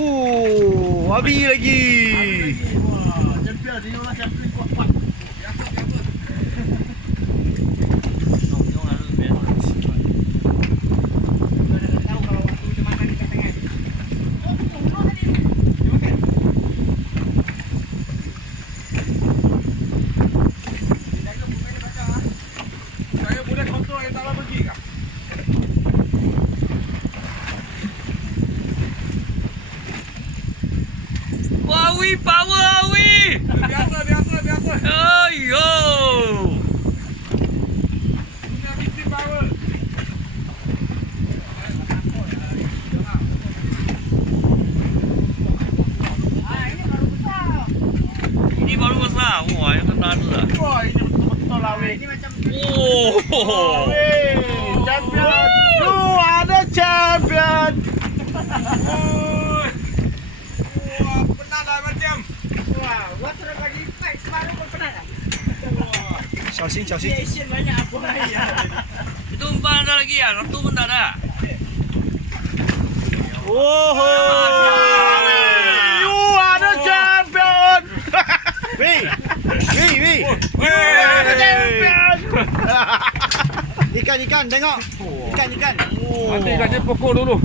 Abi lagi. Wah, champion dia orang champion kuat-kuat. Biasa. Tengok ada best. Tahu kalau waktu dia makan dekat tangan. Oh, bunuh tadi. Dia makan. Saya boleh kontrol yang tak lama pergi kah? Awi power awi. Biasa. Ayo. Punya misi power. Ini baru besar. Wah, yang kena tu lah. Wah, ini betul-betul lah weh. Ini macam Oh. weh, champion. You are the champion. Wah, penat dah macam. Wah, gua sudah bagi fight semalam pun penat dah. Wah, 小心小心。 action banyak apa lagi ya. Itu umpan ada lagi ya. Satu pun tak ada. Oh, you are the champion. Wih. You are the champion. Ikan tengok. Ikan. Nanti ikannya pokok dulu.